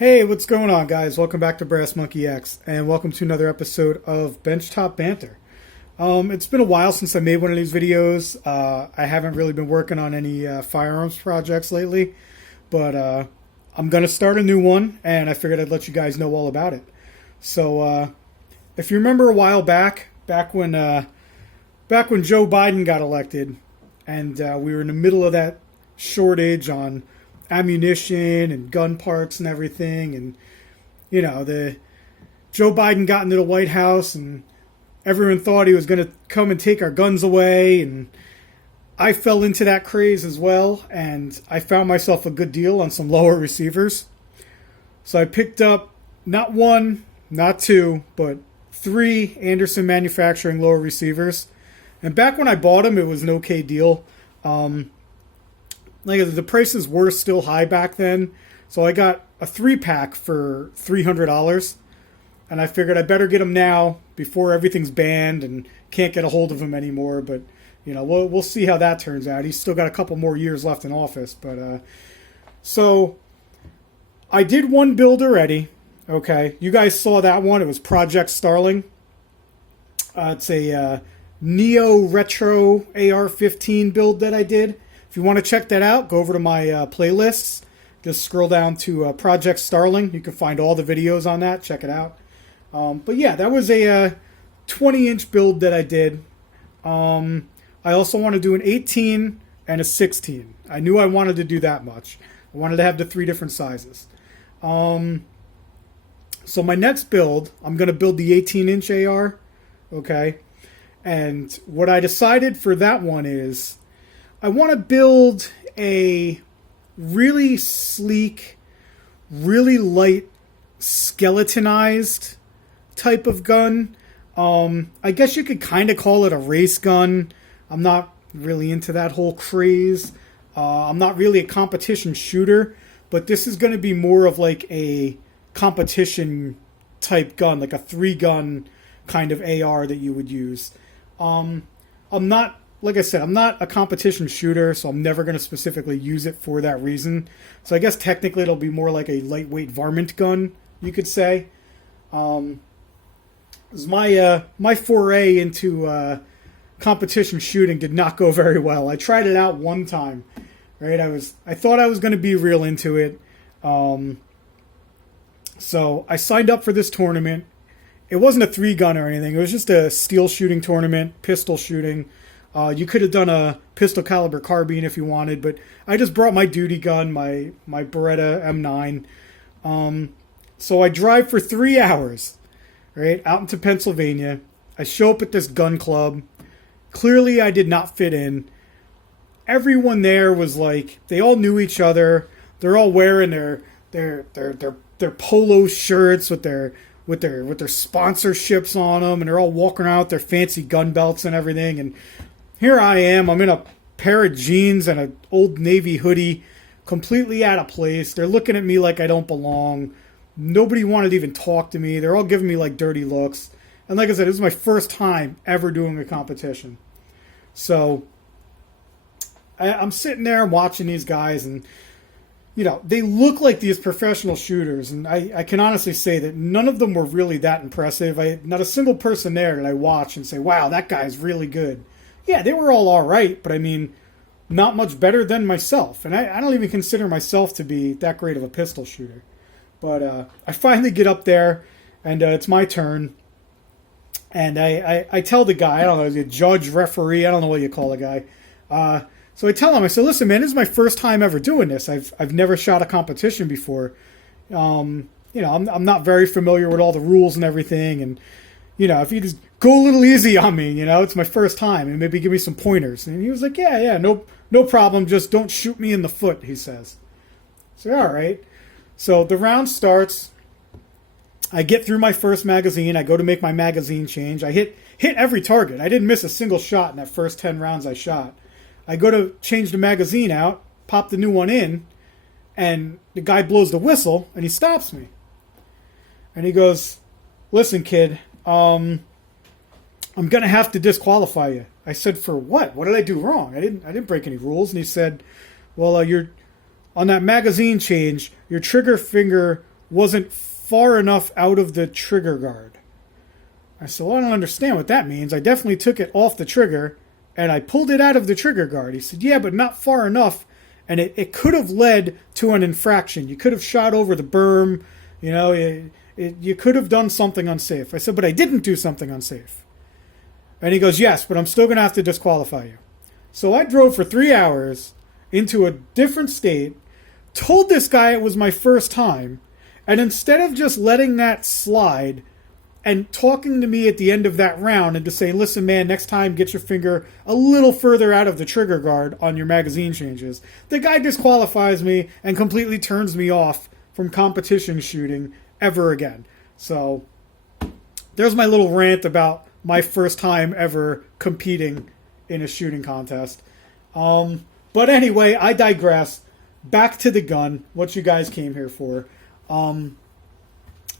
Hey, what's going on, guys? Welcome back to Brass Monkey X, and welcome to another episode of BenchTop Banter. It's been a while since I made one of these videos. I haven't really been working on any firearms projects lately, but I'm going to start a new one, and I figured I'd let you guys know all about it. So, if you remember a while back when Joe Biden got elected, and we were in the middle of that shortage on ammunition and gun parts and everything, and the Joe Biden got into the White House and everyone thought he was going to come and take our guns away, and I fell into that craze as well, and I found myself a good deal on some lower receivers. So I picked up not one, not two, but 3 Anderson Manufacturing lower receivers. And back when I bought them, it was an okay deal. The prices were still high back then, so I got a 3-pack for $300, and I figured I better get them now before everything's banned and can't get a hold of them anymore. But we'll see how that turns out. He's still got a couple more years left in office, but so I did one build already. Okay, you guys saw that one. It was Project Starling. It's a Neo Retro AR-15 build that I did. If you want to check that out, go over to my playlists. Just scroll down to Project Starling. You can find all the videos on that. Check it out. But yeah, that was a 20-inch build that I did. I also want to do an 18 and a 16. I knew I wanted to do that much. I wanted to have the 3 different sizes. So my next build, I'm going to build the 18-inch AR. Okay. And what I decided for that one is I want to build a really sleek, really light, skeletonized type of gun. I guess you could kind of call it a race gun. I'm not really into that whole craze. I'm not really a competition shooter, but this is going to be more of like a competition type gun, like a 3-gun kind of AR that you would use. I'm not, like I said, I'm not a competition shooter, so I'm never going to specifically use it for that reason. So I guess technically it'll be more like a lightweight varmint gun, you could say. My foray into competition shooting did not go very well. I tried it out one time, right? I thought I was going to be real into it. So I signed up for this tournament. It wasn't a 3-gun or anything. It was just a steel shooting tournament, pistol shooting. You could have done a pistol caliber carbine if you wanted, but I just brought my duty gun, my Beretta M9. So I drive for 3 hours, right, out into Pennsylvania. I show up at this gun club. Clearly I did not fit in. Everyone there was like, they all knew each other. They're all wearing their polo shirts with their sponsorships on them, and they're all walking around with their fancy gun belts and everything. And here I am. I'm in a pair of jeans and an Old Navy hoodie, completely out of place. They're looking at me like I don't belong. Nobody wanted to even talk to me. They're all giving me like dirty looks. And like I said, this is my first time ever doing a competition. So I'm sitting there and watching these guys, and they look like these professional shooters, and I can honestly say that none of them were really that impressive. Not a single person there that I watch and say, wow, that guy's really good. Yeah, they were all right, but I mean, not much better than myself. And I don't even consider myself to be that great of a pistol shooter. But I finally get up there, and it's my turn. And I tell the guy, I don't know, the judge, referee, I don't know what you call a guy. So I tell him, I said, listen, man, this is my first time ever doing this. I've never shot a competition before. I'm not very familiar with all the rules and everything. And, if you just go a little easy on me, it's my first time, and maybe give me some pointers. And he was like, yeah, no problem. Just don't shoot me in the foot, he says. So, all right. So the round starts. I get through my first magazine. I go to make my magazine change. I hit every target. I didn't miss a single shot in that first 10 rounds I shot. I go to change the magazine out, pop the new one in, and the guy blows the whistle, and he stops me. And he goes, listen, kid, I'm going to have to disqualify you. I said, for what? What did I do wrong? I didn't break any rules. And he said, well, you're on that magazine change, your trigger finger wasn't far enough out of the trigger guard. I said, well, I don't understand what that means. I definitely took it off the trigger, and I pulled it out of the trigger guard. He said, yeah, but not far enough, and it could have led to an infraction. You could have shot over the berm, you know, you could have done something unsafe. I said, but I didn't do something unsafe. And he goes, yes, but I'm still going to have to disqualify you. So I drove for 3 hours into a different state, told this guy it was my first time, and instead of just letting that slide and talking to me at the end of that round and to say, listen, man, next time get your finger a little further out of the trigger guard on your magazine changes, the guy disqualifies me and completely turns me off from competition shooting ever again. So there's my little rant about my first time ever competing in a shooting contest. But anyway, I digress. Back to the gun, what you guys came here for.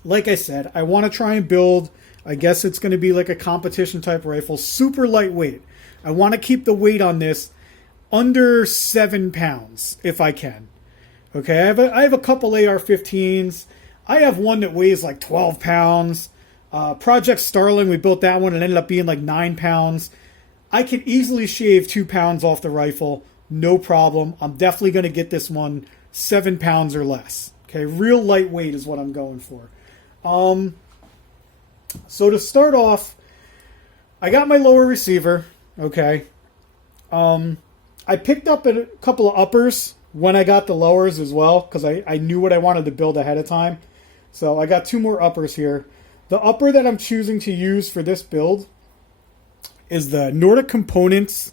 Like I said, I want to try and build, I guess it's going to be like a competition type rifle, super lightweight. I want to keep the weight on this under 7 pounds if I can. Okay, I have a couple AR-15s. I have one that weighs like 12 pounds. Project Starling, we built that one and it ended up being like 9 pounds. I can easily shave 2 pounds off the rifle, no problem. I'm definitely going to get this one 7 pounds or less. Okay, real lightweight is what I'm going for. So to start off, I got my lower receiver. Okay. I picked up a couple of uppers when I got the lowers as well, because I knew what I wanted to build ahead of time. So I got 2 more uppers here. The upper that I'm choosing to use for this build is the Nordic Components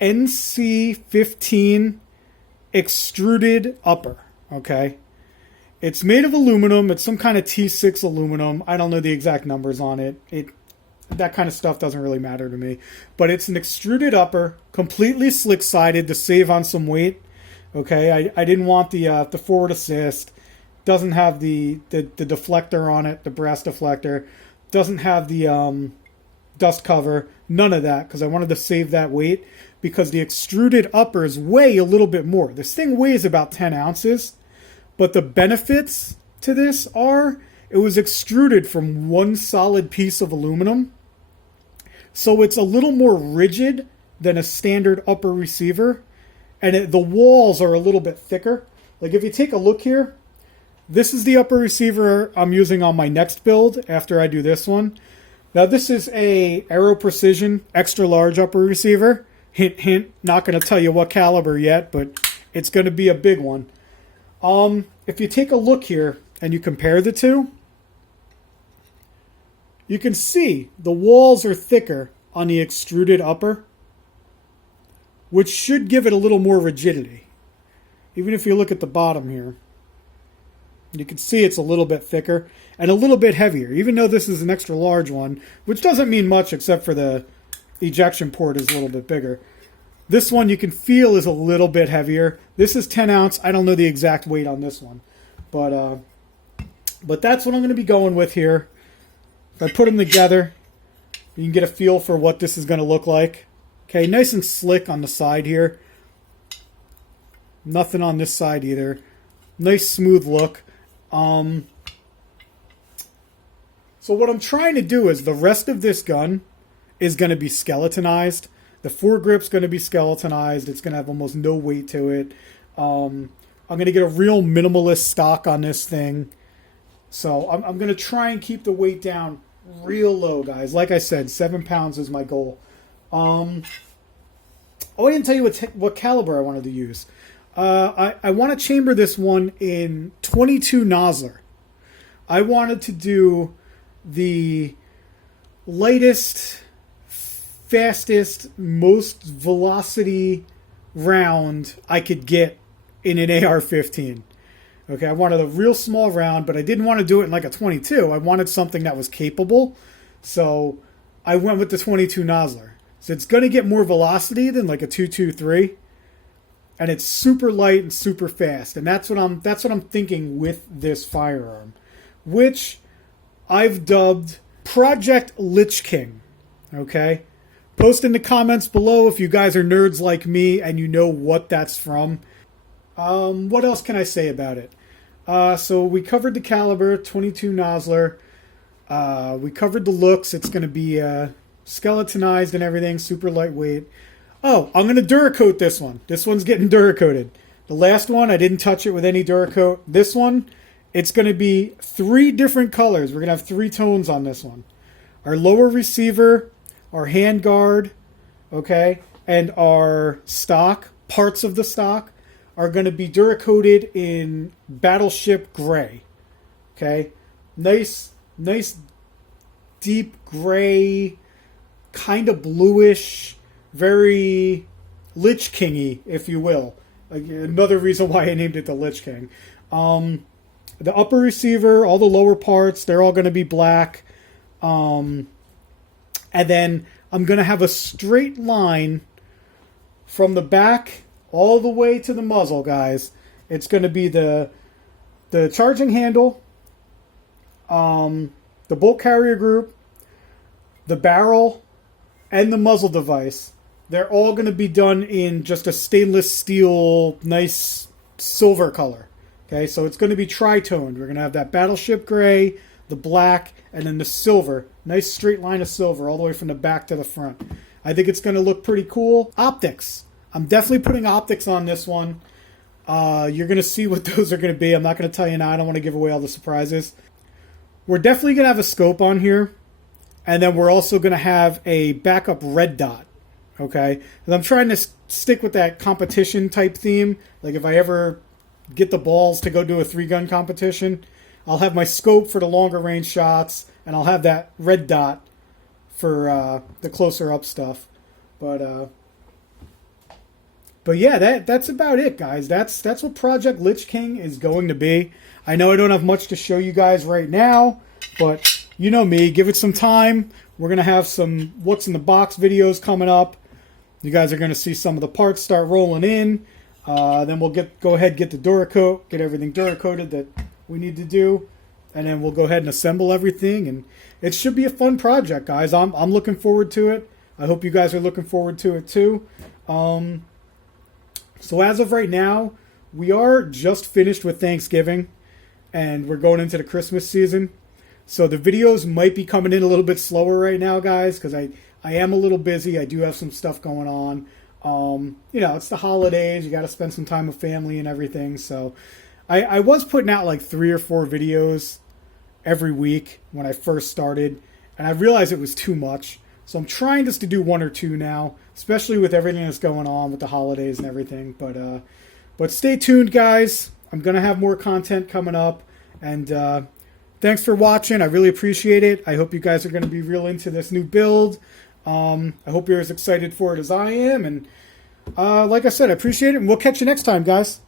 NC-15 Extruded upper. Okay. It's made of aluminum. It's some kind of T6 aluminum. I don't know the exact numbers on it. That kind of stuff doesn't really matter to me. But it's an extruded upper, completely slick-sided to save on some weight. Okay, I didn't want the forward assist. Doesn't have the deflector on it, the brass deflector. Doesn't have the dust cover. None of that, because I wanted to save that weight. Because the extruded uppers weigh a little bit more. This thing weighs about 10 ounces. But the benefits to this are, it was extruded from one solid piece of aluminum. So it's a little more rigid than a standard upper receiver. And the walls are a little bit thicker. Like if you take a look here, this is the upper receiver I'm using on my next build after I do this one. Now this is a Aero Precision extra large upper receiver. Hint, hint, not going to tell you what caliber yet, but it's going to be a big one. If you take a look here and you compare the two, you can see the walls are thicker on the extruded upper, which should give it a little more rigidity. Even if you look at the bottom here, you can see it's a little bit thicker and a little bit heavier, even though this is an extra large one, which doesn't mean much except for the ejection port is a little bit bigger. This one you can feel is a little bit heavier. This is 10 ounce. I don't know the exact weight on this one. But that's what I'm going to be going with here. If I put them together, you can get a feel for what this is going to look like. Okay, nice and slick on the side here. Nothing on this side either. Nice smooth look. So what I'm trying to do is the rest of this gun is going to be skeletonized. The foregrip's going to be skeletonized. It's going to have almost no weight to it. I'm going to get a real minimalist stock on this thing. So I'm going to try and keep the weight down real low, guys. Like I said, 7 pounds is my goal. I didn't tell you what caliber I wanted to use. I want to chamber this one in 22 Nosler. I wanted to do the lightest, fastest, most velocity round I could get in an AR-15. Okay, I wanted a real small round, but I didn't want to do it in like a 22. I wanted something that was capable, so I went with the 22 Nosler. So it's going to get more velocity than like a 223, and it's super light and super fast, and that's what I'm thinking with this firearm, which I've dubbed Project Lich King. Okay. Post in the comments below if you guys are nerds like me and you know what that's from. What else can I say about it? So we covered the caliber, 22 Nosler. We covered the looks. It's going to be skeletonized and everything, super lightweight. Oh, I'm going to Duracoat this one. This one's getting Duracoated. The last one, I didn't touch it with any Duracoat. This one, it's going to be 3 different colors. We're going to have 3 tones on this one. Our lower receiver, our handguard, okay, and our stock, parts of the stock, are going to be Duracoated in Battleship Gray. Okay? Nice deep gray, kind of bluish, very Lich King-y, if you will. Another reason why I named it the Lich King. The upper receiver, all the lower parts, they're all going to be black. And then I'm going to have a straight line from the back all the way to the muzzle, guys. It's going to be the charging handle, the bolt carrier group, the barrel, and the muzzle device. They're all going to be done in just a stainless steel, nice silver color. Okay, so it's going to be tri-toned. We're going to have that Battleship Gray, the black, and then the silver. Nice straight line of silver all the way from the back to the front. I think it's going to look pretty cool. Optics. I'm definitely putting optics on this one. You're going to see what those are going to be. I'm not going to tell you now. I don't want to give away all the surprises. We're definitely going to have a scope on here. And then we're also going to have a backup red dot. Okay? And I'm trying to stick with that competition type theme. Like if I ever get the balls to go do a 3-gun competition, I'll have my scope for the longer range shots, and I'll have that red dot for the closer up stuff. But yeah, that's about it, guys. That's what Project Lich King is going to be. I know I don't have much to show you guys right now, but you know me, give it some time. We're going to have some what's in the box videos coming up. You guys are going to see some of the parts start rolling in. Then we'll go ahead, get the Duracoat, get everything Duracoated that we need to do, and then we'll go ahead and assemble everything. And it should be a fun project, guys. I'm looking forward to it. I hope you guys are looking forward to it too. So as of right now, we are just finished with Thanksgiving, and we're going into the Christmas season. So the videos might be coming in a little bit slower right now, guys, because I am a little busy. I do have some stuff going on. You know, it's the holidays. You got to spend some time with family and everything. So I was putting out like 3 or 4 videos every week when I first started, and I realized it was too much. So I'm trying just to do 1 or 2 now, especially with everything that's going on with the holidays and everything. But stay tuned, guys. I'm going to have more content coming up. And thanks for watching. I really appreciate it. I hope you guys are going to be real into this new build. I hope you're as excited for it as I am. And like I said, I appreciate it. And we'll catch you next time, guys.